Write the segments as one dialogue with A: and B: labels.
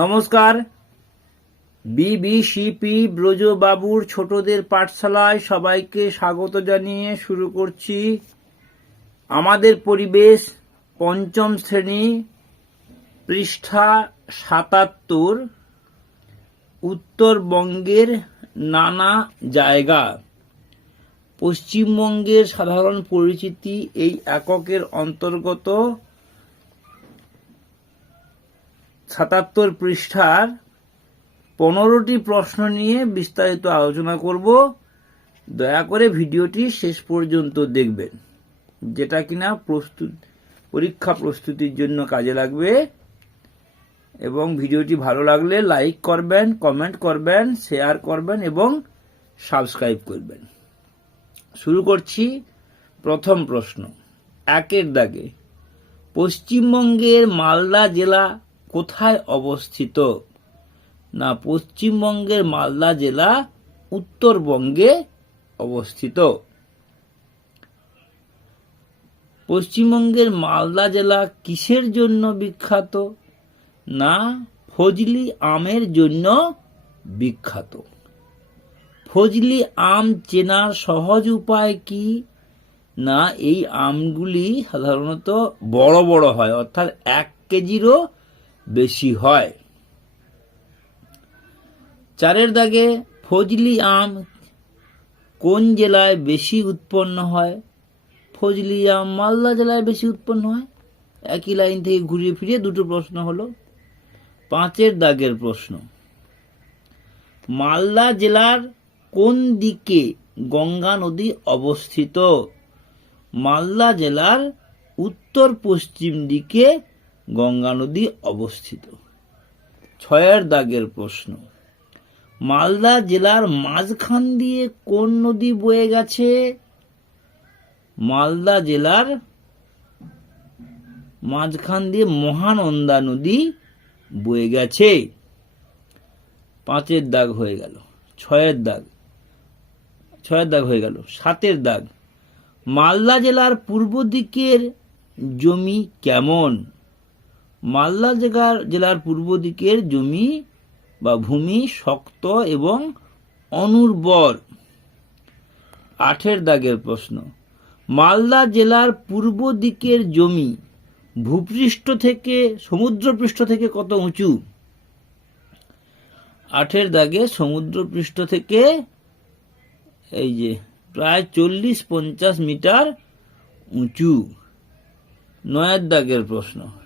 A: নমস্কার। বিবিসিপি ব্রজবাবুর ছোটদের পাঠশালায় সবাইকে স্বাগত জানিয়ে শুরু করছি। আমাদের পরিবেশ পঞ্চম শ্রেণি, পৃষ্ঠা সাতাত্তর, উত্তরবঙ্গের নানা জায়গা। পশ্চিমবঙ্গের সাধারণ পরিচিতি এই এককের অন্তর্গত সাতাত্তর পৃষ্ঠার পনেরোটি প্রশ্ন নিয়ে বিস্তারিত আলোচনা করব। দয়া করে ভিডিওটি শেষ পর্যন্ত দেখবেন, যেটা কিনা প্রস্তুত, পরীক্ষা প্রস্তুতির জন্য কাজে লাগবে। এবং ভিডিওটি ভালো লাগলে লাইক করবেন, কমেন্ট করবেন, শেয়ার করবেন এবং সাবস্ক্রাইব করবেন। শুরু করছি প্রথম প্রশ্ন। একের দাগে পশ্চিমবঙ্গের মালদা জেলা কোথায় অবস্থিত? না পশ্চিমবঙ্গের মালদা জেলা, উত্তরবঙ্গে অবস্থিত। পশ্চিমবঙ্গের মালদা জেলা কিসের জন্য বিখ্যাত? না ফজলি আমের জন্য বিখ্যাত। ফজলি আম চেনার সহজ উপায় কি? না, এই আমগুলি সাধারণত বড় বড় হয়, অর্থাৎ এক কেজিরও বেশি হয়। চারের দাগে ফজলি আম কোন জেলায় বেশি উৎপন্ন হয়? ফজলি আম মালদা জেলায় বেশি উৎপন্ন হয়? একই লাইন থেকে ঘুরিয়ে ফিরিয়ে দুটো প্রশ্ন হলো। পাঁচের দাগের প্রশ্ন। মালদা জেলার কোন দিকে গঙ্গা নদী অবস্থিত? মালদা জেলার উত্তর পশ্চিম দিকে গঙ্গা নদী অবস্থিত। ছয়ের দাগের প্রশ্ন, মালদা জেলার মাঝখান দিয়ে কোন নদী বয়ে গেছে? মালদা জেলার মাঝখান দিয়ে মহানন্দা নদী বয়ে গেছে। পাঁচের দাগ হয়ে গেল, ছয়ের দাগ ছয়ের দাগ হয়ে গেল, সাতের দাগ। মালদা জেলার পূর্ব দিকের জমি কেমন? মালদা জেলার জেলার পূর্ব দিকের জমি বা ভূমি শক্ত এবং অনুর্বর। আঠের দাগের প্রশ্ন। মালদা জেলার পূর্ব দিকের জমি ভূপৃষ্ঠ থেকে সমুদ্রপৃষ্ঠ থেকে কত উঁচু? আঠের দাগে সমুদ্রপৃষ্ঠ থেকে এই যে প্রায় চল্লিশ পঞ্চাশ মিটার উঁচু। নয়ের দাগের প্রশ্ন।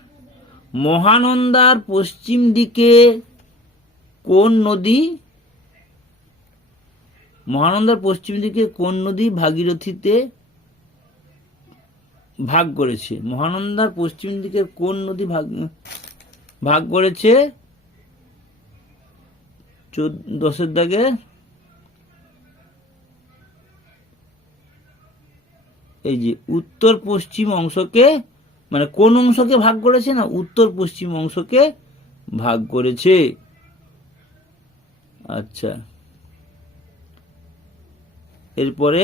A: মহানন্দার পশ্চিম দিকে কোন নদী? মহানন্দার পশ্চিম দিকে কোন নদী ভাগীরথীতে ভাগ করেছে? মহানন্দার পশ্চিম দিকে কোন নদী ভাগ ভাগ করেছে? দশের দাগে? এই যে উত্তর পশ্চিম অংশকে মানে কোন অংশকে ভাগ করেছে না উত্তর পশ্চিম অংশকে ভাগ করেছে? আচ্ছা। এরপরে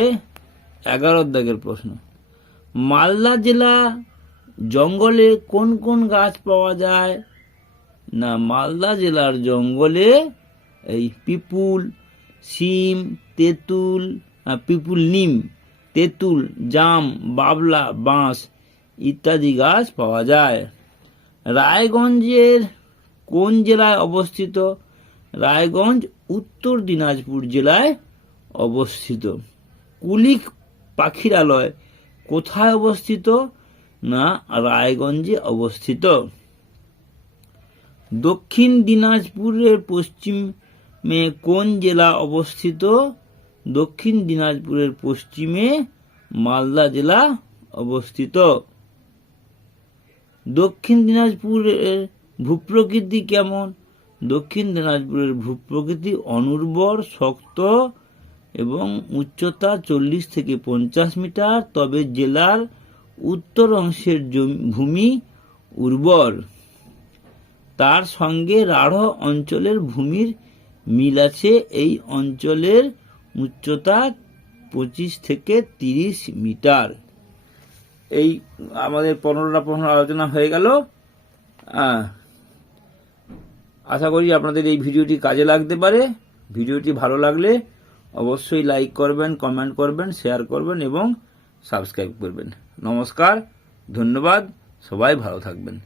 A: এগারো দাগের প্রশ্ন। মালদা জেলা জঙ্গলে কোন কোন গাছ পাওয়া যায়? না, মালদা জেলার জঙ্গলে এই পিপুল, শিম, তেঁতুল পিপুল, নিম, তেঁতুল, জাম, বাবলা, বাঁশ ইত্যাদি গাছ পাওয়া যায়। রায়গঞ্জের কোন জেলায় অবস্থিত? রায়গঞ্জ, উত্তর দিনাজপুর জেলায় অবস্থিত। কুলিক পাখিরালয় কোথায় অবস্থিত না রায়গঞ্জে অবস্থিত? দক্ষিণ দিনাজপুরের পশ্চিমে কোন জেলা অবস্থিত? দক্ষিণ দিনাজপুরের পশ্চিমে মালদা জেলা অবস্থিত। দক্ষিণ দিনাজপুরের ভূপ্রকৃতি কেমন? দক্ষিণ দিনাজপুরের ভূপ্রকৃতি অনুর্বর, শক্ত এবং উচ্চতা চল্লিশ থেকে পঞ্চাশ মিটার, তবে জেলার উত্তর অংশের ভূমি উর্বর। তার সঙ্গে রাঢ় অঞ্চলের ভূমির মিল আছে। এই অঞ্চলের উচ্চতা পঁচিশ থেকে তিরিশ মিটার। এই আমাদের পনেরোটা পনেরো আলোচনা হয়ে গেল। আশা করি আপনাদের এই ভিডিওটি কাজে লাগতে পারে। ভিডিওটি ভালো লাগলে অবশ্যই লাইক করবেন, কমেন্ট করবেন, শেয়ার করবেন এবং সাবস্ক্রাইব করবেন। নমস্কার, ধন্যবাদ, সবাই ভালো থাকবেন।